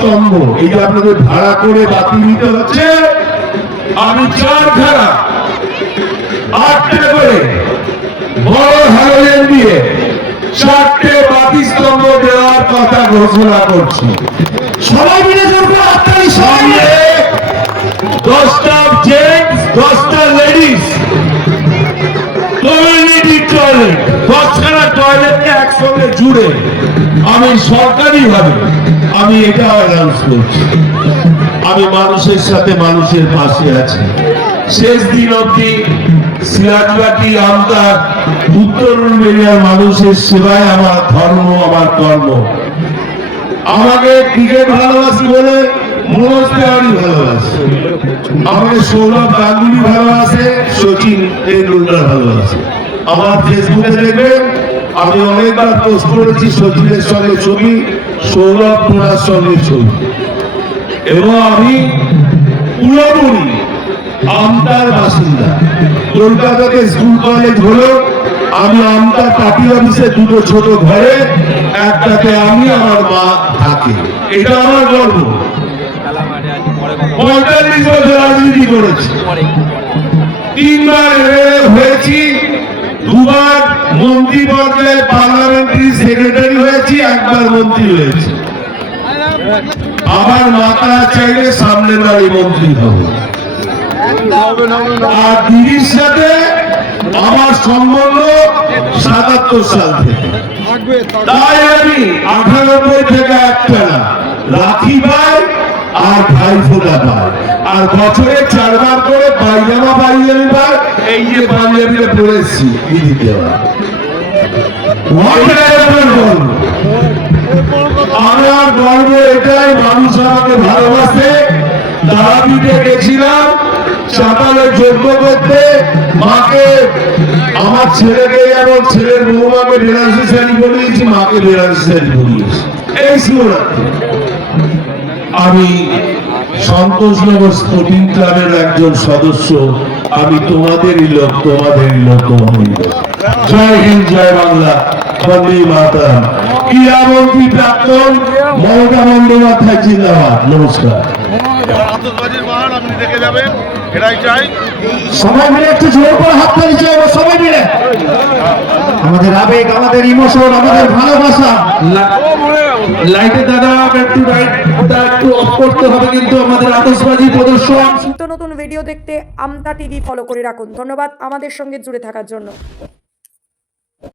স্তম্ভ, এই যে আপনাদের ভাড়া করে বাতি দিতে হচ্ছে, আমি 4 ধারা 8টা করে বড় হ্যালোজেন দিয়ে 4টে বাতি স্তম্ভ দেওয়ার কথা ঘোষণা করছি। সবাই মিলে জোর হাততালি, সামনে 10টা জেন্টস 10টা লেডিস কমিউনিটি টয়লেট, 10খানা টয়লেটকে একসঙ্গে জুড়ে আমি সরকারি ভাবে আমি এটা অ্যানাউন্স করছি। আমি মানুষের সাথে মানুষের পাশে আছি। শেষ দিন অব্দি সিরাজবাটি আমতা উত্তর এরিয়ার মানুষের সেবায় আমার ধর্ম, আমার কর্ম। আমাকে ক্রিকেট ভালোবাসি বলে মনোজ তেওয়ারি ভালোবাসে, আমাকে সৌরভ গাঙ্গুলি ভালোবাসে, সচিন তেন্ডুলকার ভালোবাসে। আমার ফেসবুকে দেখবেন আমি অনেকবার পোস্ট করেছি সচিনের সঙ্গে ছবি, সৌরভ তোলার সঙ্গে ছবি। এবং আমি পুরোপুরি আমতার বাসিন্দা। কলকাতাতে স্কুল কলেজ হলো, আমি আমতা পার্টি অফিসে 2টো ছোট ঘরে, একটাতে আমি আমার মা থাকে। এটা আমার গর্ব। 45 বছর রাজনীতি করেছি, 3বার হয়েছি, 2বার মন্ত্রী পর্যায়ে পার্লামেন্টারি সেক্রেটারি হয়েছি, 1বার মন্ত্রী হয়েছি। আমার মাথা চাইলে সামনের বাড়ি মন্ত্রী হবে। আর দিদির সাথে আমার সম্বন্ধ 77 সাল থেকে। তাই আমি 98 থেকে একটা রাখি পাই আর ভাইফোঁটা পাই, আর বছরে 4বার করে পায়জামা পাঞ্জাবি পাই। এই যে পাঞ্জাবিটা পরেছি দিদি দেওয়া, আমার গর্ব এটাই, মানুষ আমাকে ভালোবাসে। তারাপীঠে গেছিলাম চাতালে যজ্ঞ করতে, মাকে আমার ছেলেকে এবং ছেলের বৌমাকে বেনারসি শাড়ি পরিয়েছি, মাকে বেনারসি শাড়ি পরিয়েছি। এই শিবরাত্রি আমি সন্তোষনগর স্পোর্টিং ক্লাবের একজন সদস্য। আমি তোমাদেরই লোক, তোমাদেরই লোক, তোমাদেরই লোক। জয় হিন্দ, জয় বাংলা, বন্দে মাতরম। ক্রীড়ামন্ত্রী প্রাক্তন মমতা বন্দ্যোপাধ্যায় জিন্দাবাদ। নমস্কার। সবাই মিলে একটু জোর করে হাততালি চাইবো, সবাই মিলে। আমাদের আবেগ, আমাদের ইমোশন, আমাদের ভালোবাসা। লাইটের দাদা একটু লাইটটা একটু অফ করতে হবে, কিন্তু আমাদের আতশবাজি প্রদর্শন। নিত্য নতুন ভিডিও দেখতে আমতা টিভি ফলো করে রাখুন। ধন্যবাদ আমাদের সঙ্গে জুড়ে থাকার জন্য।